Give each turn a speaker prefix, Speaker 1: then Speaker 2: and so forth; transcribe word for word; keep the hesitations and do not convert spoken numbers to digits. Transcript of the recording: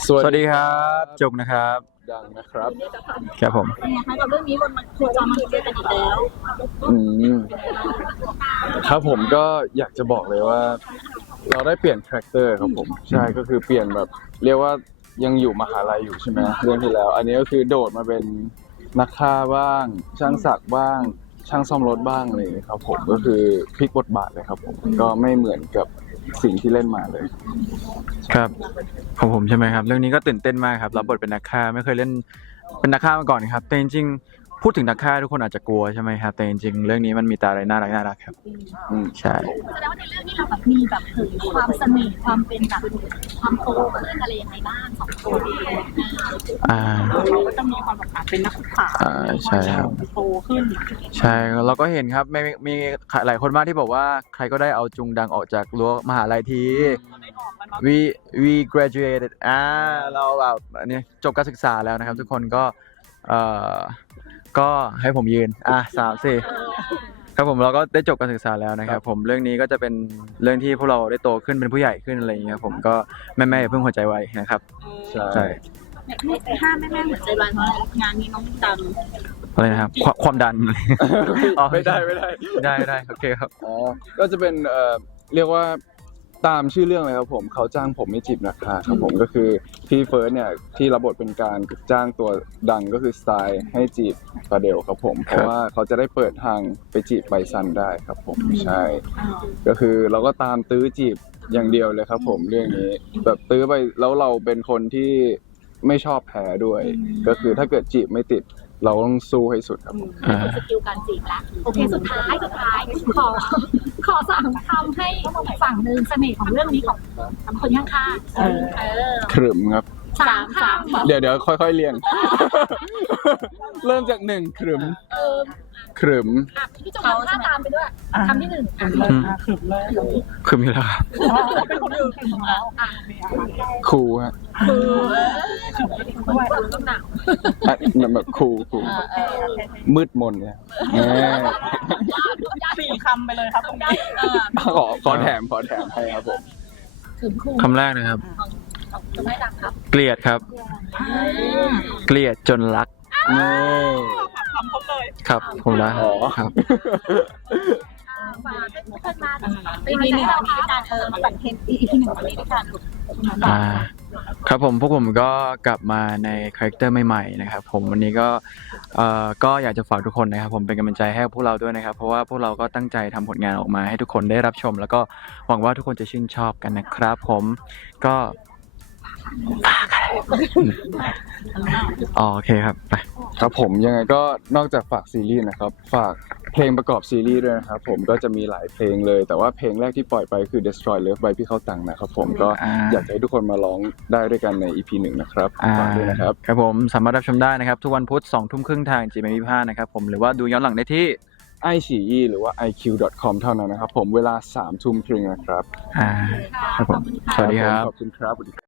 Speaker 1: สวัสดีครับจุกนะครับ
Speaker 2: ดังนะครับ
Speaker 1: ครับผม
Speaker 3: เป็นไงคะกับเรื่องนี้วันมาโคจรมาเจอกันอีกแล้ว
Speaker 2: อืมครับผมก็อยากจะบอกเลยว่า เราได้เปลี่ยนคาแรคเตอร์ครับผมใช่ก็คือเปลี่ยนแบบเรียกว่ายังอยู่มหาลัยอยู่ใช่ไหมเรื่องที่แล้ว อันนี้ก็คือโดดมาเป็นนักฆ่าบ้าง ช่างศักดิ์บ้าง ช่างซ่อมรถบ้างเลยครับผมก็คือพลิกบทบาทเลยครับผมก็ไม่เหมือนกับสิ่งที่เล่นมาเลย
Speaker 1: ครับของผมใช่ไหมครับเรื่องนี้ก็ตื่นเต้นมากครับรับบทเป็นนักฆ่าไม่เคยเล่นเป็นนักฆ่ามาก่อนครับแต่จริงๆพูดถึงนักฆ่าทุกคนอาจจะกลัวใช่ไหมครับแต่จริงๆเรื่องนี้มันมีตาอะไรน่ารักน่ารักครับอืมใช่
Speaker 3: แสดงว่าในเรื่องนี้เราแบบมีแบบเผยความเสน่ห์ความเป็นแบบความโตขึ้นอะไรยังไงบ้างสองตัวเอง
Speaker 1: อ่า
Speaker 3: เราก็จะมีความแบบเป็นนักศึกษา
Speaker 1: อ่าใช่ครับ
Speaker 3: โตขึ้น
Speaker 1: ใช่เราก็เห็นครับไม่มีหลายคนมากที่บอกว่าใครก็ได้เอาจุงดังออกจากรั้วมหาลัยที we we graduated อ่าเราแบบอันนี้จบการศึกษาแล้วนะครับทุกคนก็เอ่อก็ให้ผมยืนอ่ะสามสี่ครับผมเราก็ได้จบการศึกษาแล้วนะครับผมเรื่องนี้ก็จะเป็นเรื่องที่พวกเราได้โตขึ้นเป็นผู้ใหญ่ขึ้นอะไรอย่างเงี้ยผมก็แม่แม่อย่าเพิ่งหัวใจไวนะครับ
Speaker 2: ใช่
Speaker 3: ห้ามแม่แม่หัวใจวายเพราะงานนี้น้องดัง
Speaker 1: อะไรนะครับความดัน
Speaker 2: ไม่ได้ไม่ได้
Speaker 1: ได้ได้โอเคครับ
Speaker 2: อ๋อก็จะเป็นเอ่อเรียกว่าตามชื่อเรื่องเลยครับผมเขาจ้างผมไม่จีบนะคะครับผมก็คือพี่เฟิร์สเนี่ยที่รับบทเป็นการจ้างตัวดังก็คือสไตล์ให้จีบปาเดลครับผมเพราะว่าเขาจะได้เปิดทางไปจีบไบซันได้ครับผมใช่ก็คือเราก็ตามตื้อจีบอย่างเดียวเลยครับผมเรื่องนี้แบบตื้อไปแล้วเราเป็นคนที่ไม่ชอบแพ้ด้วยก็คือถ้าเกิดจีบไม่ติดเราต้องสู้ให้สุดครับผม
Speaker 3: สกิลการจีบแล้วโอเคสุดท้ายสุดท้ายขอขอสั่งทำให้ฝั่งหนึ่งเสน่ห์ของเรื่องนี้ของคนข้างๆเออ
Speaker 2: ขรึมครับ
Speaker 3: สามสาม
Speaker 2: เดี๋ยวเดี๋ยวค่อยๆเรียงเริ่มจากหนึ่งขรึมขรึม
Speaker 3: พี่จะเอาท่าตามไปด้วยคำที่หนึ่งขรึมเลย
Speaker 1: ขรึมอยู่แล้วครับ
Speaker 3: เป็นคนอื่นขรึมแล้ว
Speaker 2: คูฮะ
Speaker 3: คูต้องหนาว
Speaker 2: แบบคูคูมืดมนเนี่ย
Speaker 3: สี่คำไปเลยครับตรงนี้
Speaker 2: ขอขอแถมขอแถมให้ครับผม
Speaker 1: คำแรกนะครับเกลียดครับเกลียดจนรัก
Speaker 2: นี่
Speaker 3: คำครบเลย
Speaker 1: ครับผมรักครับ
Speaker 3: ฝากให้ทุกคนมาปีนี้เรามีการเออมาปั่นเทนอีพีหนึ่งวันนี้ด้วยกัน
Speaker 1: อ่าครับผมพวกผมก็กลับมาในคาแรคเตอร์ใหม่ๆนะครับผมวันนี้ก็เอ่อก็อยากจะฝากทุกคนนะครับผมเป็นกำลังใจให้พวกเราด้วยนะครับเพราะว่าพวกเราก็ตั้งใจทำผลงานออกมาให้ทุกคนได้รับชมแล้วก็หวังว่าทุกคนจะชื่นชอบกันนะครับผมก็อ๋อโอเคครับไป
Speaker 2: ครับผมยังไงก็นอกจากฝากซีรีส์นะครับฝากเพลงประกอบซีรีส์ด้วยนะครับผมก็จะมีหลายเพลงเลยแต่ว่าเพลงแรกที่ปล่อยไปคือ Destroy Love by พี่เข้าตังนะครับผมก็อยากให้ทุกคนมาร้องได้ด้วยกันใน อี พี หนึ่งนะครับฝากด้วยนะครับ
Speaker 1: ครับผมสามารถรับชมได้นะครับทุกวันพุธสองทุ่มครึ่งทาง จี เอ็ม วี ห้านะครับผมหรือว่าดูย้อนหลังได้ที่
Speaker 2: ไอฉีอีหรือว่า ไอ คิว ดอท คอม เท่านั้นนะครับผมเวลาสามทุ่มครึ่งนะครับ
Speaker 1: อ่าครับผมสวัสดีครับ
Speaker 2: ขอบคุณครับ